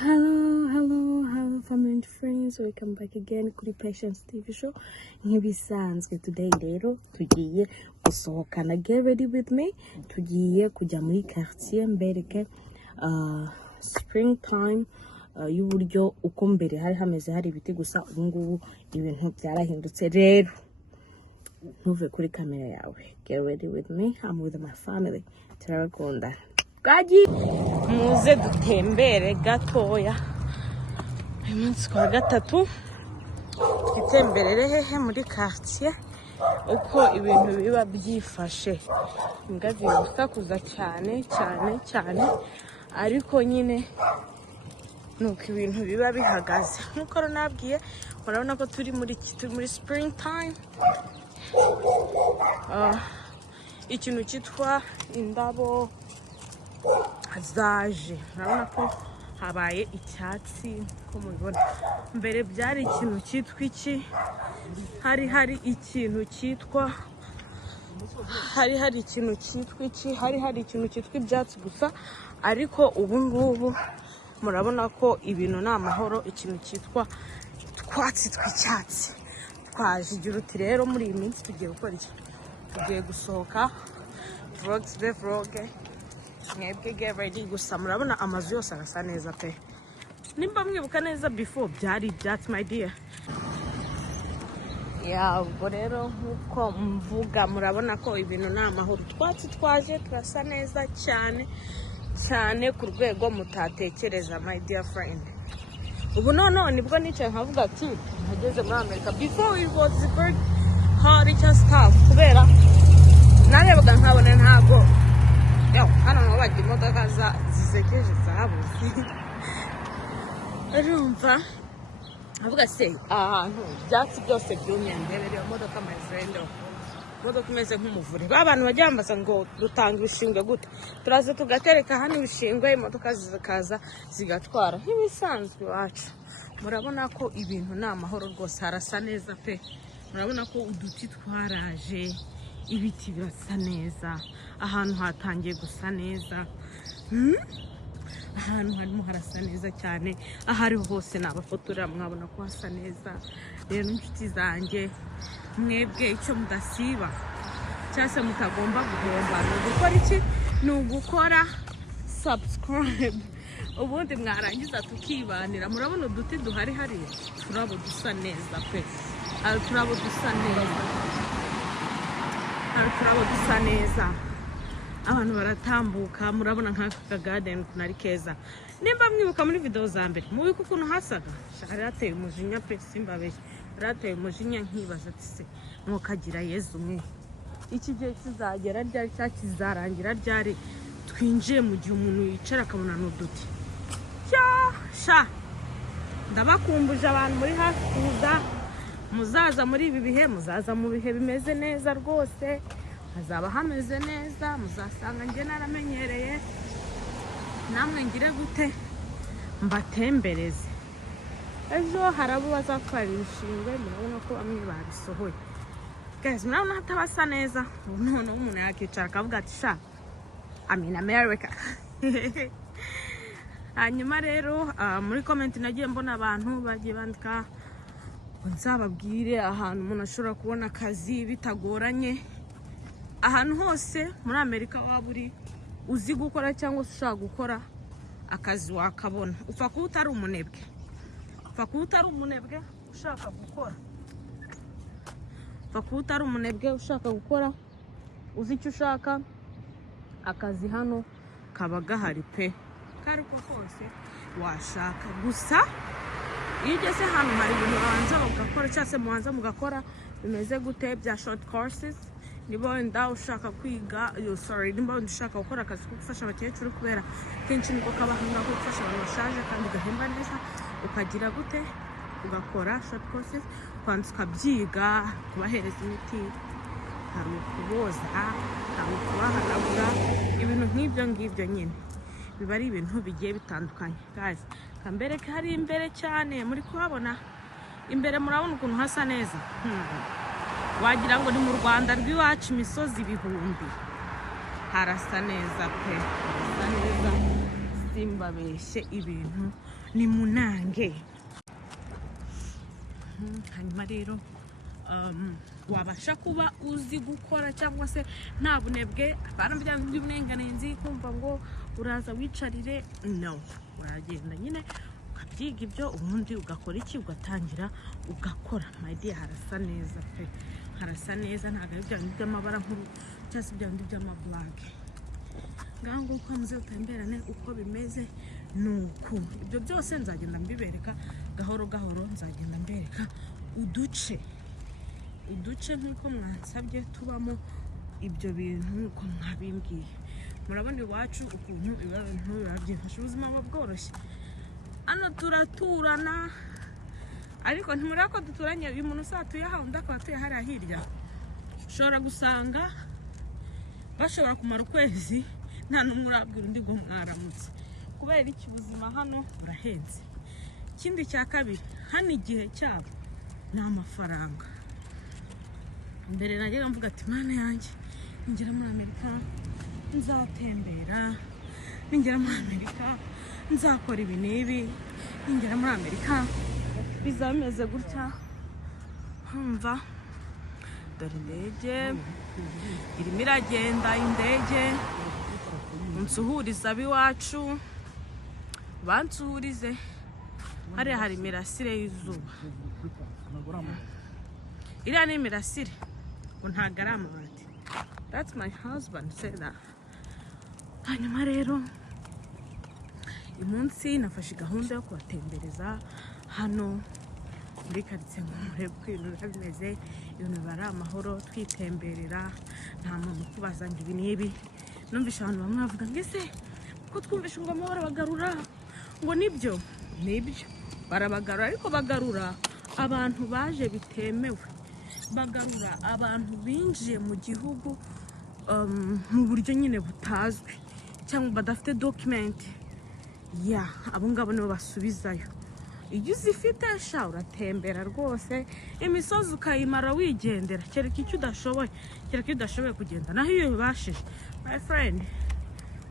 Hello, family and friends. Welcome back again kuri Patience TV show. Nk'ibisanzwe today rero tugiye gusohokana. Get ready with me. Tugiye kujya muri Cartier mbereke springtime y'uburyo uko mbere hari hameze hari ibiti gusa ubu ngubu ibintu byarahindutse rero. Ntuve kuri kamera yawe. Get ready with me. I'm with my family. Turabakunda. Gaji muze dutembere gatoya. Umunsi kwa gatatu twitemberere hehe muri Cartier uko ibintu biba byifashe. Ngazi gusakuza cyane ariko nyine nuko ibintu biba bihagaze. Nkuko runabwiye murabona ko turi muri springtime. Ikintu cyitwa indabo zaje, urabona ko habaye icyatsi ko mubibona. Mbere byari ikintu cyitwa iki, hari ikintu cyitwa ibyatsi gusa, ariko ubu ngubu murabona ko ibintu ni amahoro. Ikintu cyitwa twatsi tw'icyatsi twaje. Igira uti rero muri iyi minsi tugiye gukora iki? Tugiye gusohoka vloge mwebwe get ready. Gusa murabona amazu yose arasa neza pe. Nimba mwibuka neza before byari ibyatsi my dear. Ubwo rero nkuko mvuga murabona ko ibintu ni amahoro. Twatsi twaje turasa neza cyane ku rwego mutatekereza my dear friend. Ubu noneho nibwo nicaye nkavuga ati nageze muri Amerika. Before it was very hard just stuff kubera narebaga nkabona ntago hano mwabaga imodoka zisekeje zabuze. Urumva avuga se ahantu byatsi byose byumye mbere iyo modoka my friend, modoka imeze nk'umuvure. Abantu bajyambaza ngo rutanga ibishingwe gute, turaza tugatereka hano ibishingwe, imodoka zikaza zigatwara nk'ibisanzwe wacu. Murabona ko ibintu ni amahoro rwose, harasa neza pe. Murabona ko uduti twaraje, ibiti birasa neza, ahantu hatangiye gusa neza. Ahantu harimo harasa neza cyane, ahari hose nabafotora mwabona ko hasa neza. Rero inshuti zanjye mwebwe icyo mudasiba cyase mutagomba guhomba ni ugukora iki? Ni ugukora subscribe, ubundi mwarangiza tukibanira. Murabona uduti duhari hariya, turabo dusa neza pe. Turabo dusa neza, abantu baratambuka. Murabona nk'aka garden kunari keza. Nimba mwibuka muri video za mbere mubiko ukuntu hasaga, sharateye umujinya pe, simbabeshye rateye umujinya nkibaza ati se mwokagira Yezu mwe, iki gihe kizagera ryari cyakizarangira ryari? Twinjiye mu gihe umuntu yicara akabona n'uduti. Sha ndabakumbuje abantu muri hafi kuza, muzaza muri ibi bihe, muzaza mu bihe bimeze neza rwose, hazaba hameze neza. Muzasanga njye naramenyereye, namwe ngire gute mbatembereze. Ejo harabo bazatwara ibishingwe, murabona ko bamwe babisohoye. Guys, murabona hatabasa neza. None umuntu yakicara akavuga ati sha I'm in America. Hanyuma rero muri comment nagiye mbona abantu bagiye bandika nzababwire ahantu umuntu ashobora kubona akazi bitagoranye. Ahantu hose muri Amerika waba uri uzi gukora cyangwa ushaka gukora akazi wakabona. Upfa kuba utari umunebwe, ushaka gukora, uzi icyo ushaka, akazi hano kaba gahari pe. Kariko kose washaka, gusa iyo ugeze hano hari ibintu babanza bagakora cyangwa se mubanza mugakora bimeze gute bya short courses. Niba wenda ushaka kwiga, niba wenda ushaka gukora akazi ko gufasha abakecuru, kubera kenshi niko kabahanga ko gufasha abantu bashaje kandi ugahemba neza, ukagira gute ugakora short courses, kwanza ukabyiga, kubahereza imiti, hari ukuboza, hari ukubahanagura, ibintu nk'ibyo ngibyo nyine biba ari ibintu bigiye bitandukanye. Guys, kambereke hari imbere cyane, muri kuhabona imbere murabona ukuntu hasa neza. Wagira ngo ni mu Rwanda rw'iwacu imisozi ibihumbi. Harasa neza pe, harasa neza. simbabeshye ibintu ni munange. Hanyuma rero wabasha kuba uzi gukora cyangwa se nta bunebwe barambyanze by'uburenganenzi kumva ngo uraza wicarire, no, uragenda nyine ukabyiga ibyo ubundi ugakora iki, ugatangira ugakora. My dear, harasa neza pe, harasa neza, ntabwo ari bya bindi by'amabara nkuru cyangwa se bya bindi by'amablage. Ngaho ngo ukomeze utemberane uko bimeze nuko ibyo byose nzagenda mbibereka gahoro gahoro, nzagenda mbereka uduce nk'uko mwansabye tubamo ibyo bintu uko mwabimbwiye. Murabona iwacu ukuntu ibintu byifashe, ubuzima bworoshye. Hano turaturana ariko ntimurako duturanye, uyu muntu usatuye aha undi akaba atuye hariya hirya. Ushobora gusanga bashobora kumara ukwezi nta n'umwe urabwira undi ngo mwaramutse, kubera iki ubuzima hano burahenze. Ikindi cya kabiri, hano igihe cyabo ni amafaranga. Mbere najyaga mvuga ati mana yanjye ningera muri Amerika nzatembera, ningera muri Amerika nzakora ibi n'ibi, ningera muri Amerika bizaba bimeze gutya. Humva dore indege irimo iragenda, indege unsuhuriza ab'iwacu bansuhurize. Hariya hari imirasire y'izuba, iriya ni imirasire ngo ntabwo ari amabati. That's my husband say that. Hanyuma rero uyu munsi nafashe gahunda yo kubatembereza hano muri Cartier ngo murebe uko ibintu biba bimeze, ibintu biba ari amahoro, twitemberera, nta muntu ukubaza ngo ibi n'ibi. Numvisha abantu bamwe bavuga ngo ese ko twumvisha ngo amahoro bagarura, ngo nibyo barabagarura, ariko bagarura abantu baje bitemewe, bagarura abantu binjiye mu gihugu mu buryo nyine butazwi cyangwa badafite document. Abo ngabo nibo basubizayo. Iyo uzifite sha uratembera rwose, imisozi ukayimara wigendera, kereka icyo udashoboye kugenda, naho iyo ubashije my friend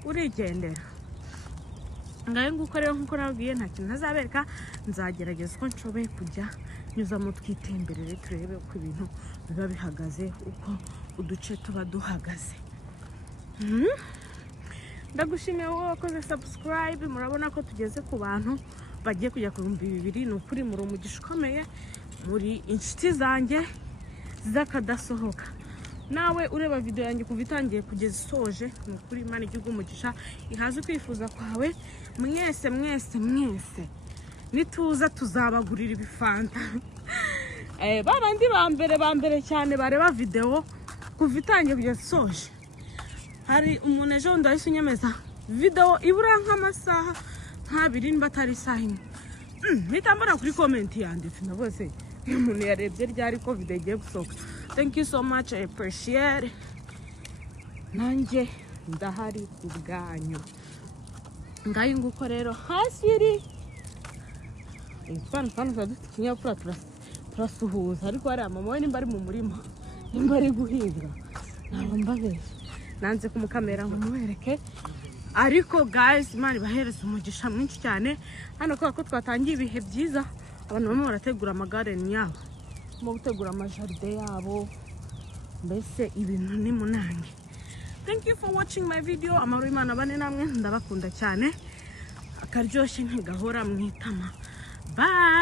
urigendera. Ngaho nguko rero nkuko nabwiye nta kintu ntazabereka, nzagerageza uko nshoboye kujya nyuzamo twitemberere, turebe uko ibintu biba bihagaze, uko uduce tuba duhagaze. Ndagushimiye wowe wakoze subscribe. Murabona ko tugeze ku bantu bagiye kujya ku 2,000. Ni ukuri muri umugisha ukomeye, muri inshuti zanjye z'akadasohoka. Nawe ureba video yanjye kuva itangiye kugeza isoje, ni ukuri Imana igihugu umugisha, ihaze kwifuza kwawe. Mwese nituza tuzabagurira ibifanta. Babandi ba mbere cyane bareba video kuva itangiye kugeza isoje. Hari umuntu ejo ndahise unyemeza video ibura nk'amasaha 2 niba atari isaha imwe. Nitambara kuri comment yanditse na bose umuntu yarebye ryari ko video igiye gusohoka. Thank you so much, I appreciate. Nanjye ndahari kubwanyu. Ngaho nguko rero hasi iri fan dufite ikinyapura turasuhuza, ariko hari mama we nimba ari mu murima, nimba ari guhinga, ntabwo mbabeshye, nanze kumukamera ngo mbereke. Ariko guys, Imana ibahereza umugisha mwinshi cyane. Hano ko twatangiye ibihe byiza, abantu bamwe barategura amagarden yabo, mu gutegura amajaride yabo, mbese ibintu ni munange. Thank you for watching my video. Amahoro Imana bane namwe, ndabakunda cyane, akaryoshye ntigahora mwitama. Bye.